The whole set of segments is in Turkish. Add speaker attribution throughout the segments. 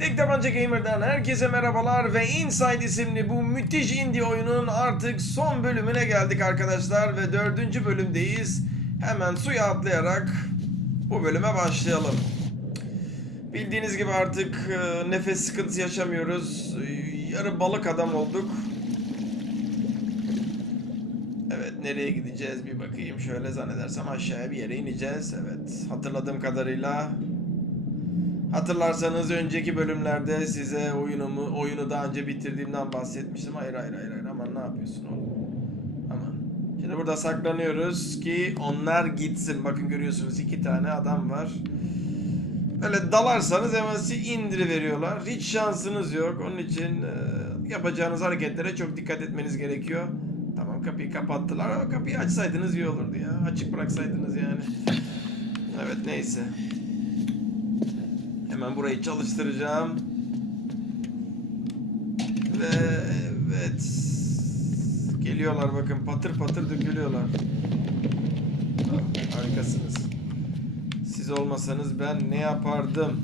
Speaker 1: Tek Tabanca Gamer'dan herkese merhabalar ve Inside isimli bu müthiş indie oyunun artık son bölümüne geldik arkadaşlar ve dördüncü bölümdeyiz. Hemen suya atlayarak bu bölüme başlayalım. Bildiğiniz gibi artık e, nefes sıkıntısı yaşamıyoruz. E, Yarı balık adam olduk. Evet nereye gideceğiz bir bakayım. Şöyle zannedersem aşağıya bir yere ineceğiz. Evet hatırladığım kadarıyla Hatırlarsanız önceki bölümlerde size oyunumu oyunu daha önce bitirdiğimden bahsetmiştim. Hayır hayır hayır hayır aman ne yapıyorsun oğlum? Aman. Şimdi burada saklanıyoruz ki onlar gitsin. Bakın görüyorsunuz iki tane adam var. Böyle dalarsanız hemen sizi indiri veriyorlar. Hiç şansınız yok. Onun için e, yapacağınız hareketlere çok dikkat etmeniz gerekiyor. Tamam kapıyı kapattılar ama kapıyı açsaydınız iyi olurdu ya. Açık bıraksaydınız yani. Evet neyse. Hemen burayı çalıştıracağım. Ve evet. Geliyorlar bakın patır patır dökülüyorlar. Ah, Harikasınız. Siz olmasanız ben ne yapardım?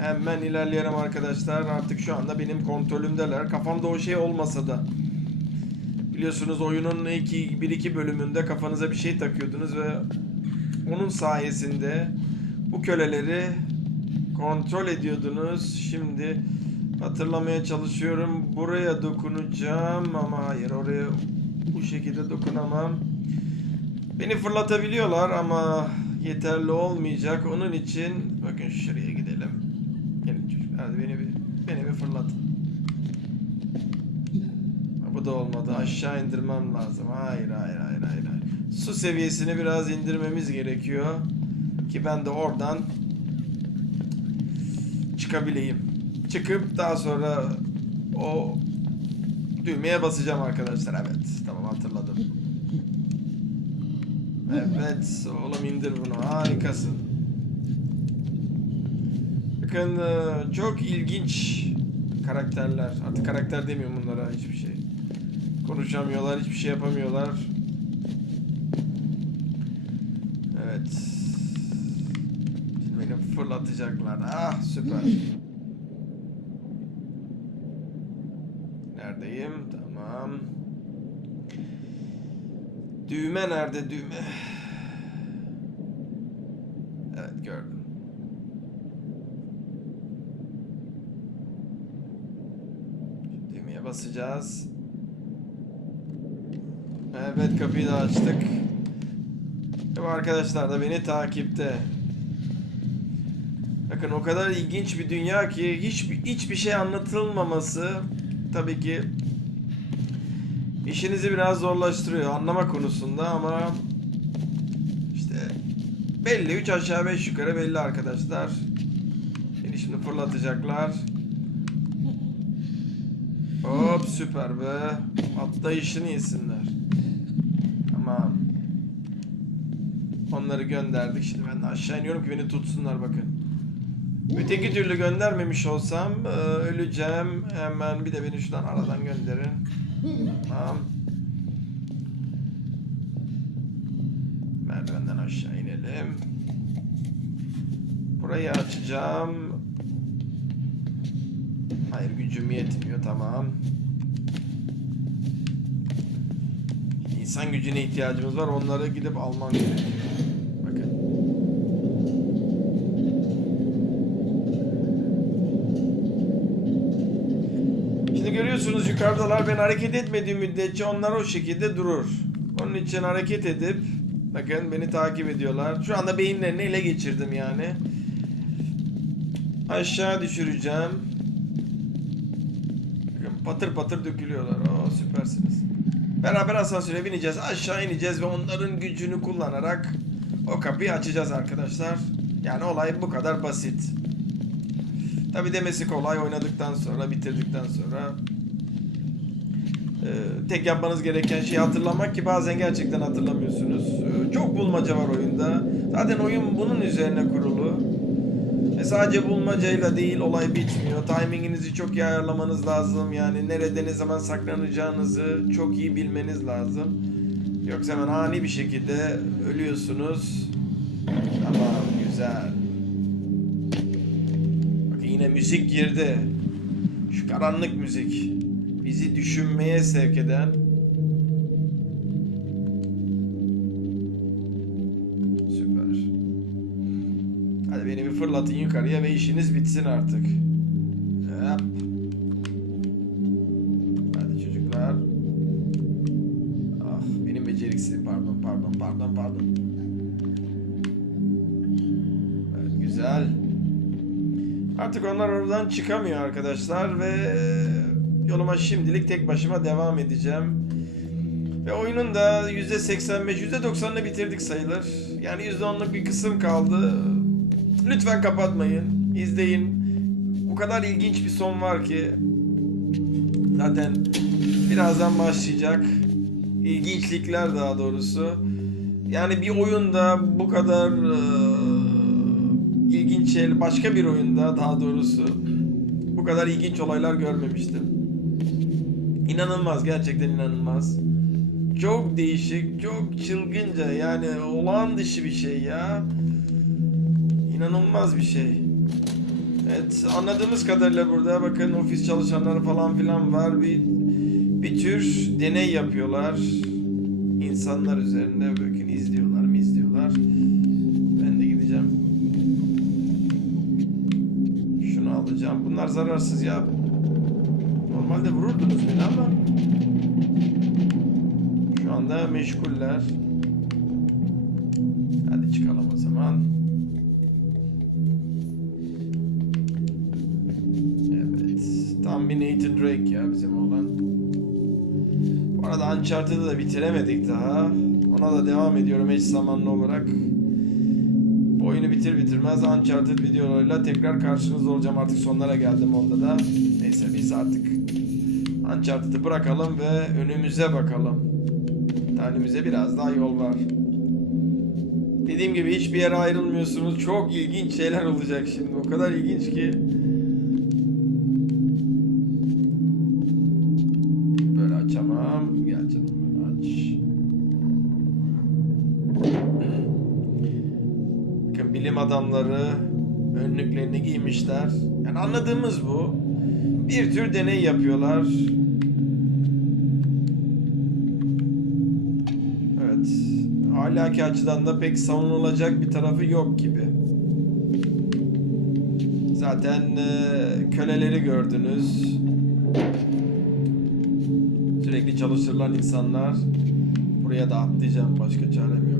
Speaker 1: Hemen ilerleyelim arkadaşlar. Artık şu anda benim kontrolümdeler. Kafamda o şey olmasa da. Biliyorsunuz oyunun ilk 1-2 bölümünde kafanıza bir şey takıyordunuz ve onun sayesinde bu köleleri kontrol ediyordunuz. Şimdi hatırlamaya çalışıyorum. Buraya dokunacağım ama hayır oraya bu şekilde dokunamam. Beni fırlatabiliyorlar ama yeterli olmayacak. Onun için bakın şuraya gidelim. Gelin çocuklar hadi beni bir beni bir fırlatın. Bu da olmadı. Aşağı indirmem lazım. Hayır hayır hayır hayır. hayır. Su seviyesini biraz indirmemiz gerekiyor ki ben de oradan çıkabileyim. Çıkıp daha sonra o düğmeye basacağım arkadaşlar. Evet. Tamam hatırladım. Evet. Oğlum indir bunu. Harikasın. Bakın e, çok ilginç karakterler. Artık karakter demiyorum bunlara hiçbir şey. Konuşamıyorlar, hiçbir şey yapamıyorlar. Evet. Fırlatacaklar. Ah süper. Neredeyim? Tamam. Düğme nerede düğme? Evet gördüm. Düğmeye basacağız. Evet kapıyı da açtık. Ve arkadaşlar da beni takipte. Bakın o kadar ilginç bir dünya ki hiçbir hiçbir şey anlatılmaması tabii ki işinizi biraz zorlaştırıyor anlama konusunda ama işte belli 3 aşağı 5 yukarı belli arkadaşlar. Beni şimdi fırlatacaklar. Hop süper be. Atlayışını yesinler. Tamam. Onları gönderdik. Şimdi ben de aşağı iniyorum ki beni tutsunlar bakın. Öteki türlü göndermemiş olsam e, öleceğim. Hemen bir de beni şuradan aradan gönderin. Tamam. Merdivenden aşağı inelim. Burayı açacağım. Hayır gücüm yetmiyor tamam. İnsan gücüne ihtiyacımız var. Onları gidip almam gerekiyor. Bakın. Şimdi görüyorsunuz yukarıdalar ben hareket etmediğim müddetçe onlar o şekilde durur. Onun için hareket edip bakın beni takip ediyorlar. Şu anda beyinlerini ele geçirdim yani. Aşağı düşüreceğim. Bakın patır patır dökülüyorlar. Oo süpersiniz. Beraber asansöre bineceğiz. Aşağı ineceğiz ve onların gücünü kullanarak o kapıyı açacağız arkadaşlar. Yani olay bu kadar basit. Tabi demesi kolay oynadıktan sonra, bitirdikten sonra tek yapmanız gereken şeyi hatırlamak ki bazen gerçekten hatırlamıyorsunuz. E, çok bulmaca var oyunda. Zaten oyun bunun üzerine kurulu. Ve sadece bulmacayla değil olay bitmiyor. Timinginizi çok iyi ayarlamanız lazım. Yani nerede ne zaman saklanacağınızı çok iyi bilmeniz lazım. Yoksa hemen ani bir şekilde ölüyorsunuz. Tamam güzel. Bakın Yine müzik girdi. Şu karanlık müzik. Bizi düşünmeye sevk eden. Süper. Hadi beni bir fırlatın yukarıya ve işiniz bitsin artık. Hop. Hadi çocuklar. Ah benim beceriksizim pardon pardon pardon pardon. Evet güzel. Artık onlar oradan çıkamıyor arkadaşlar ve yoluma şimdilik tek başıma devam edeceğim. Ve oyunun da %85, %90'ını bitirdik sayılır. Yani %10'luk bir kısım kaldı. Lütfen kapatmayın. izleyin. O kadar ilginç bir son var ki. Zaten birazdan başlayacak. İlginçlikler daha doğrusu. Yani bir oyunda bu kadar eee, ilginç şey, başka bir oyunda daha doğrusu bu kadar ilginç olaylar görmemiştim. İnanılmaz, gerçekten inanılmaz. Çok değişik, çok çılgınca yani olağan dışı bir şey ya. İnanılmaz bir şey. Evet anladığımız kadarıyla burada bakın ofis çalışanları falan filan var. Bir bir tür deney yapıyorlar. İnsanlar üzerinde bakın izliyorlar mı izliyorlar. Ben de gideceğim. Şunu alacağım. Bunlar zararsız ya. Normalde vururdunuz beni ama şu anda meşguller. Hadi çıkalım o zaman. Evet. Tam bir Nathan Drake ya bizim oğlan. Bu arada Uncharted'ı da bitiremedik daha. Ona da devam ediyorum eş zamanlı olarak. Bu oyunu bitir bitirmez Uncharted videolarıyla tekrar karşınızda olacağım. Artık sonlara geldim onda da. Neyse biz artık Uncharted'ı bırakalım ve önümüze bakalım. Önümüze biraz daha yol var. Dediğim gibi hiçbir yere ayrılmıyorsunuz. Çok ilginç şeyler olacak şimdi. O kadar ilginç ki. Böyle açamam. Gel canım böyle aç. Bakın bilim adamları önlüklerini giymişler. Yani anladığımız bu. Bir tür deney yapıyorlar. Evet. Ahlaki açıdan da pek savunulacak bir tarafı yok gibi. Zaten e, köleleri gördünüz. Sürekli çalıştırılan insanlar. Buraya da atlayacağım. Başka çarem yok.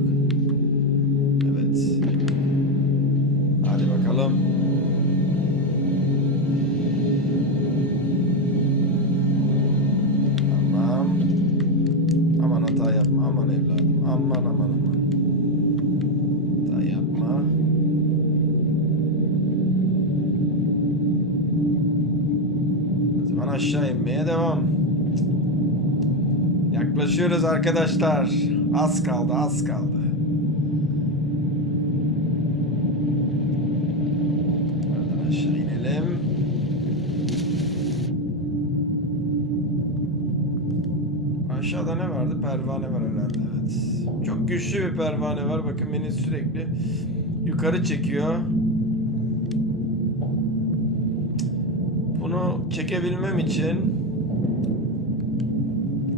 Speaker 1: Arkadaşlar. Az kaldı, az kaldı. Aşağı inelim. Aşağıda ne vardı? Pervane var herhalde. Evet. Çok güçlü bir pervane var. Bakın beni sürekli yukarı çekiyor. Bunu çekebilmem için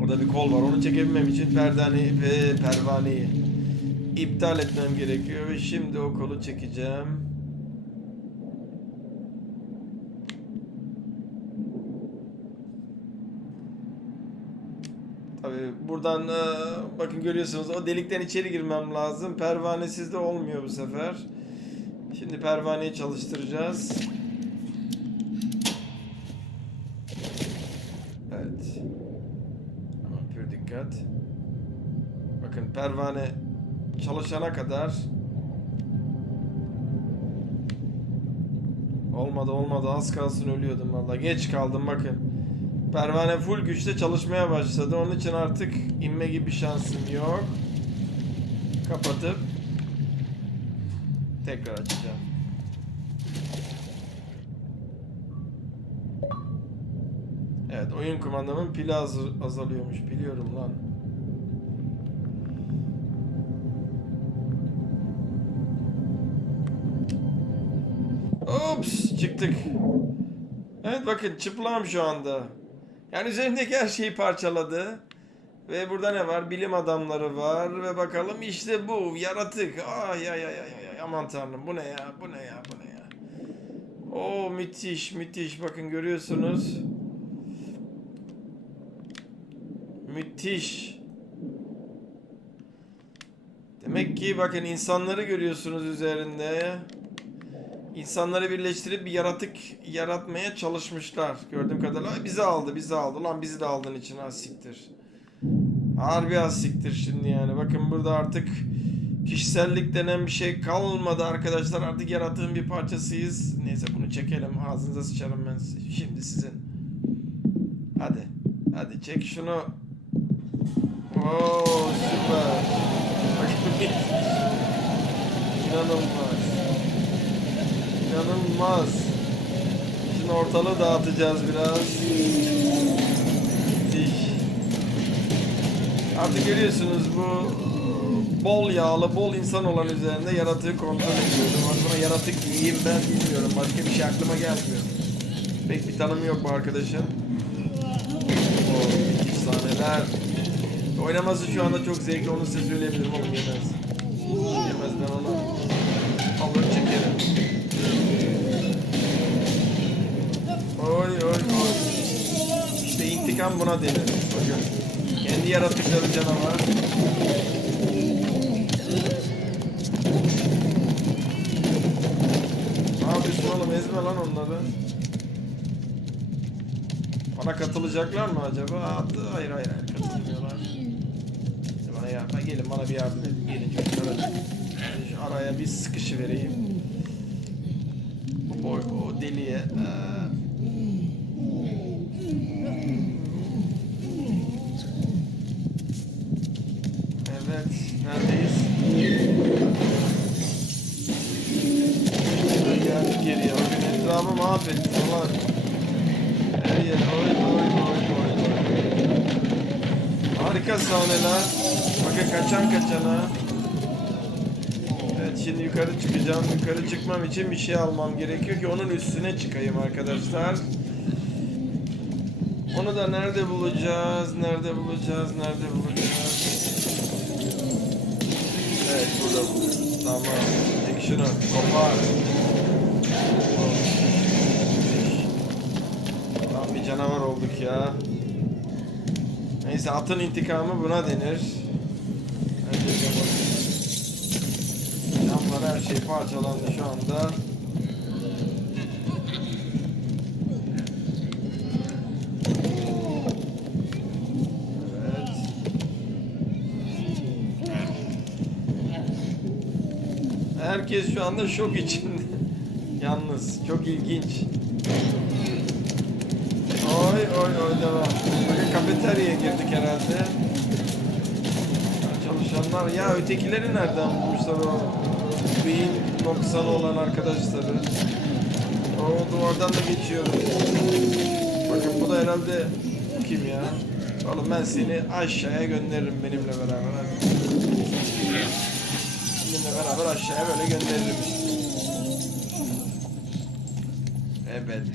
Speaker 1: Orada bir kol var. Onu çekebilmem için perdane ve pervaneyi iptal etmem gerekiyor ve şimdi o kolu çekeceğim. Tabii buradan e, bakın görüyorsunuz o delikten içeri girmem lazım. Pervanesiz de olmuyor bu sefer. Şimdi pervaneyi çalıştıracağız. Pervane çalışana kadar Olmadı olmadı az kalsın ölüyordum valla. Geç kaldım bakın. Pervane full güçte çalışmaya başladı. Onun için artık inme gibi şansım yok. Kapatıp tekrar açacağım. Evet oyun kumandamın pili az azalıyormuş biliyorum lan. Ops çıktık. Evet bakın çıplağım şu anda. Yani üzerindeki her şeyi parçaladı. Ve burada ne var? Bilim adamları var ve bakalım işte bu yaratık. Ay ay ay ay aman tanrım bu ne ya? Bu ne ya? Bu ne ya? Oo müthiş müthiş bakın görüyorsunuz. Müthiş. Demek ki bakın insanları görüyorsunuz üzerinde. İnsanları birleştirip bir yaratık yaratmaya çalışmışlar. Gördüğüm kadarıyla bizi aldı, bizi aldı. Lan bizi de aldığın için ha siktir. Harbi ha siktir şimdi yani. Bakın burada artık kişisellik denen bir şey kalmadı arkadaşlar. Artık yaratığın bir parçasıyız. Neyse bunu çekelim. Ağzınıza sıçarım ben. Şimdi sizin. Hadi. Hadi çek şunu. Oo süper. İnanılmaz. İnanılmaz. Şimdi ortalığı dağıtacağız biraz. Müthiş. Artık görüyorsunuz bu bol yağlı, bol insan olan üzerinde yaratığı kontrol ediyorum. Buna yaratık diyeyim ben bilmiyorum. Başka bir şey aklıma gelmiyor. Pek bir tanımı yok bu arkadaşın. O sahneler. Oynaması şu anda çok zevkli onu size söyleyebilirim ama yemez. Yemez ben onu İntikam buna denir. Bakın. Kendi yaratıkları canavar. Ne yapıyorsun oğlum ezme lan onları. Bana katılacaklar mı acaba? Hayır hayır hayır katılmıyorlar. İşte Bana yardım, gelin bana bir yardım edin. Gelin çocuklar. hadi. Şu araya bir sıkışı vereyim. O, o deliye. Ee, Bakın etrafı mahvetti falan. Her yer oy oy oy oy oy. Harika sahneler. Bakın kaçan kaçana. Evet şimdi yukarı çıkacağım. Yukarı çıkmam için bir şey almam gerekiyor ki onun üstüne çıkayım arkadaşlar. Onu da nerede bulacağız? Nerede bulacağız? Nerede bulacağız? Evet burada buluyoruz. Tamam. Çek şunu. Kopar. Tam bir olduk ya. Neyse atın intikamı buna denir. Önce bir bakın. Camlar her şey parçalandı şu anda. Herkes şu anda şok içinde. Yalnız çok ilginç. Oy oy oy devam. Kafeteryaya girdik herhalde. Çalışanlar ya ötekileri nereden bulmuşlar o beyin noksanı olan arkadaşları. O duvardan da geçiyoruz. Bakın bu da herhalde kim ya? Oğlum ben seni aşağıya gönderirim benimle beraber. Benimle beraber aşağıya böyle gönderirim. Evet.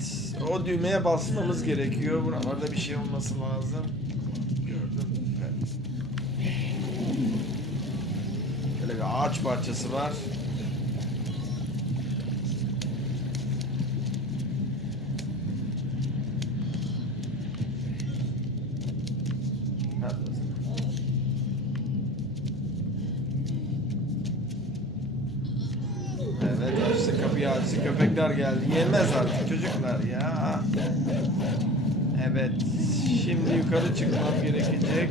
Speaker 1: O düğmeye basmamız gerekiyor. Buralarda bir şey olması lazım. Gördüm. Evet. Şöyle bir ağaç parçası var. Evet açtı kapıyı açtı köpekler geldi. Yemez artık çocuklar ya. Evet. Şimdi yukarı çıkmam gerekecek.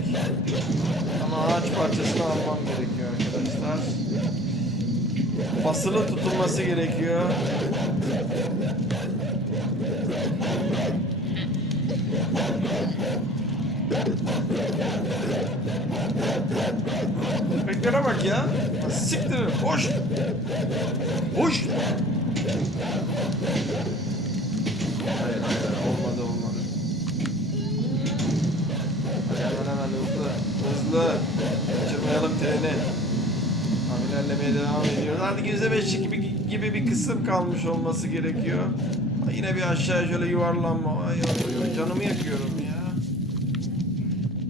Speaker 1: Ama ağaç parçasını almam gerekiyor arkadaşlar. Basılı tutulması gerekiyor. Köpeklere bak ya. Siktir. Hoş. Hoş. Kaçırmayalım treni. Tamam ilerlemeye devam ediyoruz. Artık %5 gibi gibi bir kısım kalmış olması gerekiyor. Yine bir aşağıya şöyle yuvarlanma. Ay, ay, ay, canımı yakıyorum ya.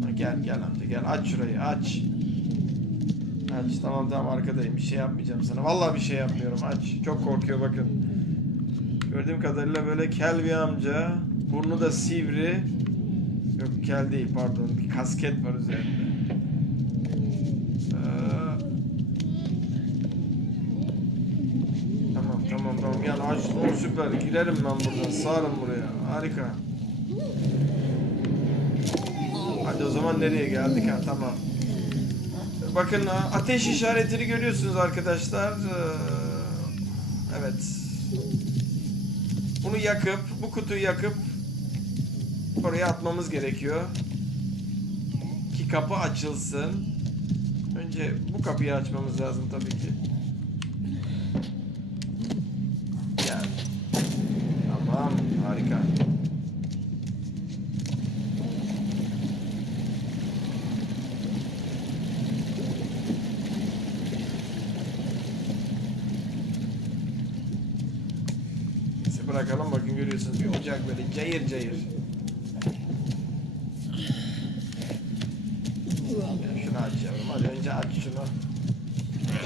Speaker 1: Ha, gel gel amca gel aç şurayı aç. Aç tamam tamam arkadayım bir şey yapmayacağım sana. Vallahi bir şey yapmıyorum aç. Çok korkuyor bakın. Gördüğüm kadarıyla böyle kel bir amca. Burnu da sivri. Yok kel değil pardon. Bir kasket var üzerinde. Ee, Tamam gel aç. Süper. Girerim ben buradan. Sağırım buraya. Harika. Hadi o zaman nereye geldik ha tamam. Bakın ateş işaretini görüyorsunuz arkadaşlar. Ee, Evet. Bunu yakıp, bu kutuyu yakıp oraya atmamız gerekiyor. Ki kapı açılsın. Önce bu kapıyı açmamız lazım tabii ki. Harika. Neyse bırakalım bakın görüyorsunuz bir ocak böyle cayır cayır. Ya şunu aç yavrum hadi önce aç şunu.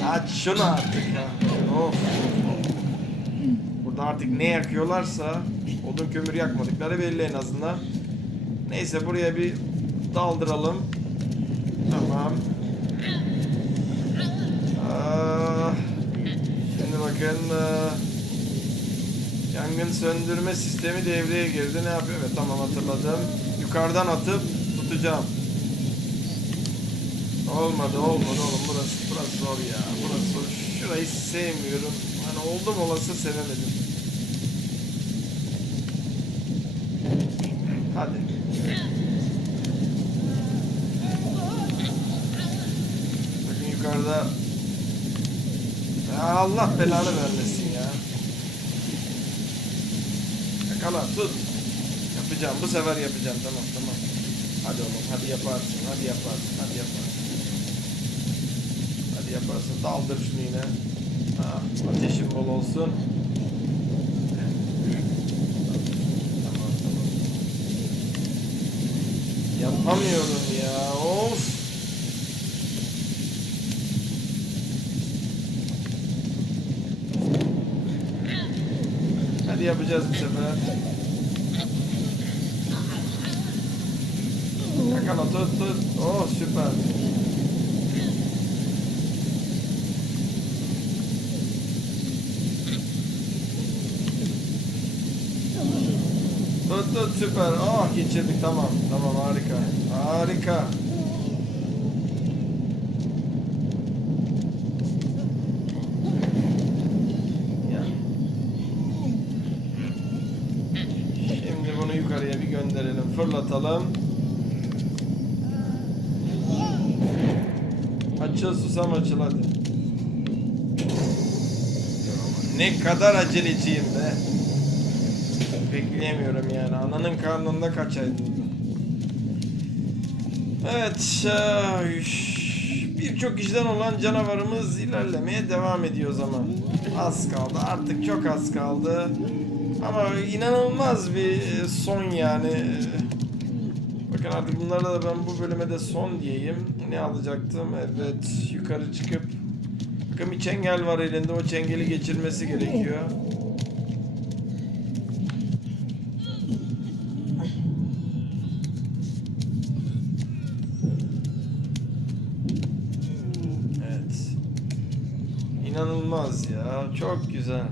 Speaker 1: Aç şunu artık ya. Of. Burada artık ne yakıyorlarsa odun kömür yakmadıkları belli en azından. Neyse buraya bir daldıralım. Tamam. Aa, şimdi bakın. aa, Yangın söndürme sistemi devreye girdi. Ne yapıyor? Evet tamam hatırladım. Yukarıdan atıp tutacağım. Olmadı olmadı oğlum burası burası zor ya. Burası zor. Şurayı sevmiyorum. Hani oldum olası sevemedim. Hadi. Bakın yukarıda ya Allah belanı vermesin ya. Yakala tut. Yapacağım bu sefer yapacağım tamam tamam. Hadi oğlum hadi yaparsın hadi yaparsın hadi yaparsın. Hadi yaparsın daldır şunu yine. Ha, ateşin bol olsun. Tamam tamam. Yapamıyorum ya of. Hadi yapacağız bu sefer. Yakala tut tut. Oh süper. Tut tut süper. Oh geçirdik tamam. Tamam harika. Harika. Şimdi bunu yukarıya bir gönderelim. Fırlatalım. Açıl susam açıl hadi. Ne kadar aceleciyim be. Bekleyemiyorum yani. Ananın karnında kaç ay durdum. Evet. Birçok işten olan canavarımız ilerlemeye devam ediyor zaman. Az kaldı. Artık çok az kaldı. Ama inanılmaz bir son yani. Bakın artık bunlara da ben bu bölüme de son diyeyim. Ne alacaktım? Evet. Yukarı çıkıp Bakın bir çengel var elinde. O çengeli geçirmesi gerekiyor. İnanılmaz ya. Çok güzel.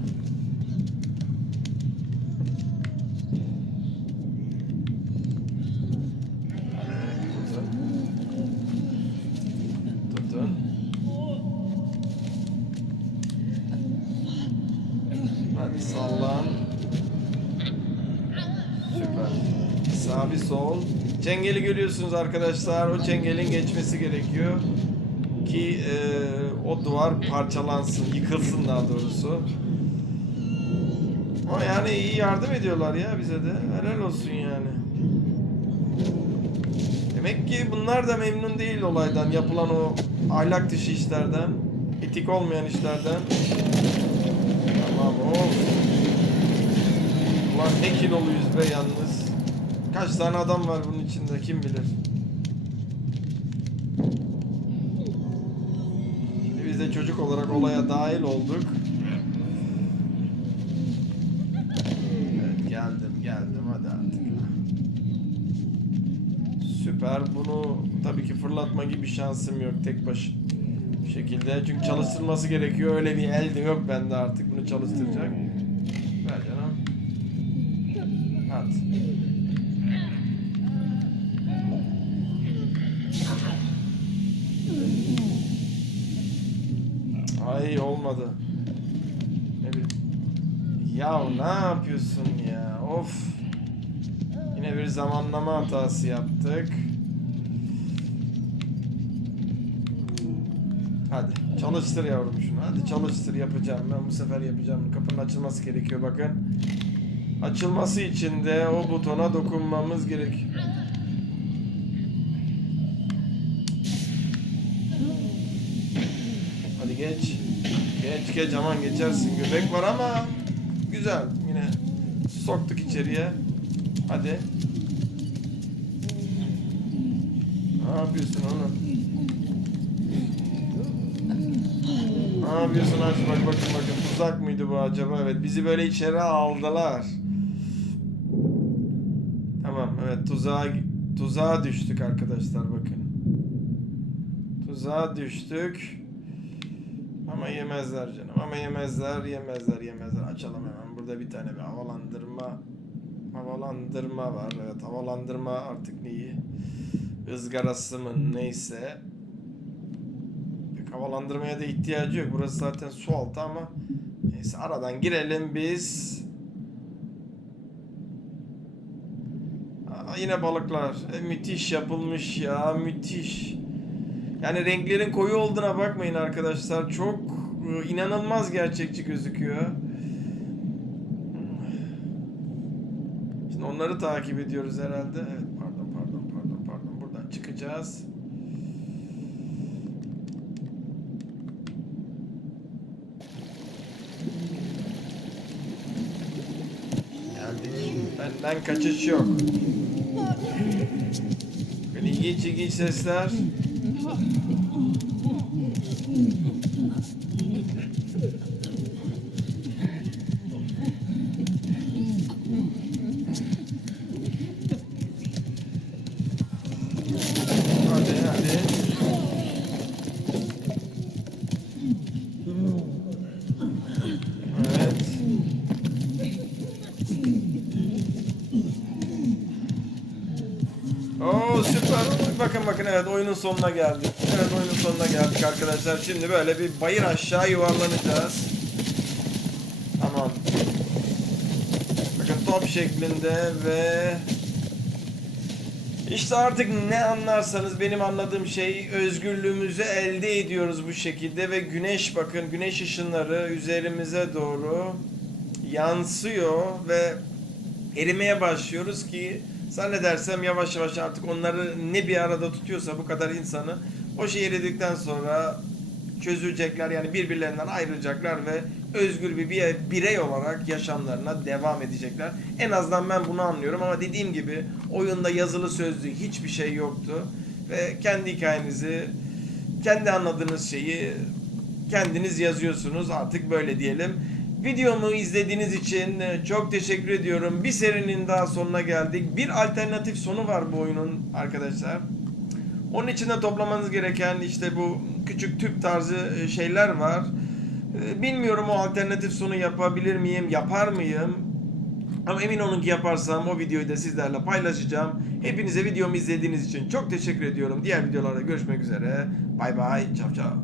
Speaker 1: Sallan. Süper. Sağ sol. Çengeli görüyorsunuz arkadaşlar. O çengelin geçmesi gerekiyor. Ki e, o duvar parçalansın, yıkılsın daha doğrusu. Ama yani iyi yardım ediyorlar ya bize de. Helal olsun yani. Demek ki bunlar da memnun değil olaydan, yapılan o ahlak dışı işlerden, etik olmayan işlerden. Tamam of. Ulan ne kiloluyuz be yalnız. Kaç tane adam var bunun içinde kim bilir. Çocuk olarak olaya dahil olduk. Evet geldim geldim hadi artık. Süper bunu tabii ki fırlatma gibi şansım yok tek baş şekilde. Çünkü çalıştırması gerekiyor. Öyle bir el de yok bende artık bunu çalıştıracak. Ay olmadı. Ne. Ya ne yapıyorsun ya? Of. Yine bir zamanlama hatası yaptık. Hadi çalıştır yavrum şunu. Hadi çalıştır yapacağım. Ben bu sefer yapacağım. Kapının açılması gerekiyor bakın. Açılması için de o butona dokunmamız gerek. Hadi geç. Geç geç aman geçersin. Göbek var ama güzel. Yine soktuk içeriye. Hadi. Ne yapıyorsun oğlum? Ne yapıyorsun aç bak bakın bakın tuzak mıydı bu acaba? Evet bizi böyle içeri aldılar. Tamam evet tuzağa tuzağa düştük arkadaşlar bakın. Tuzağa düştük. Ama yemezler canım. Ama yemezler, yemezler, yemezler. Açalım hemen. Burada bir tane bir havalandırma havalandırma var. Evet havalandırma artık neyi? ızgarası mı neyse. Havalandırmaya da ihtiyacı yok. Burası zaten su altı ama neyse aradan girelim biz. Aa, yine balıklar. E, müthiş yapılmış ya müthiş. Yani renklerin koyu olduğuna bakmayın arkadaşlar. Çok e, inanılmaz gerçekçi gözüküyor. Şimdi onları takip ediyoruz herhalde. Evet pardon pardon pardon pardon. Buradan çıkacağız. Benden kaçış yok. Böyle ilginç ilginç sesler. Hadi hadi. Evet. Bakın bakın evet oyunun sonuna geldik. Evet oyunun sonuna geldik arkadaşlar. Şimdi böyle bir bayır aşağı yuvarlanacağız. Tamam. Bakın top şeklinde ve işte artık ne anlarsanız benim anladığım şey özgürlüğümüzü elde ediyoruz bu şekilde ve güneş bakın güneş ışınları üzerimize doğru yansıyor ve erimeye başlıyoruz ki zannedersem yavaş yavaş artık onları ne bir arada tutuyorsa bu kadar insanı o eridikten sonra çözülecekler yani birbirlerinden ayrılacaklar ve özgür bir- birey olarak yaşamlarına devam edecekler. En azından ben bunu anlıyorum ama dediğim gibi oyunda yazılı sözlü hiçbir şey yoktu ve kendi hikayenizi kendi anladığınız şeyi kendiniz yazıyorsunuz artık böyle diyelim. Videomu izlediğiniz için e, çok teşekkür ediyorum. Bir serinin daha sonuna geldik. Bir alternatif sonu var bu oyunun arkadaşlar. Onun için de toplamanız gereken işte bu küçük tüp tarzı e, şeyler var. E, Bilmiyorum o alternatif sonu yapabilir miyim, yapar mıyım? Ama emin olun ki yaparsam o videoyu da sizlerle paylaşacağım. Hepinize videomu izlediğiniz için çok teşekkür ediyorum. Diğer videolarda görüşmek üzere. Bay bay. Çav çav.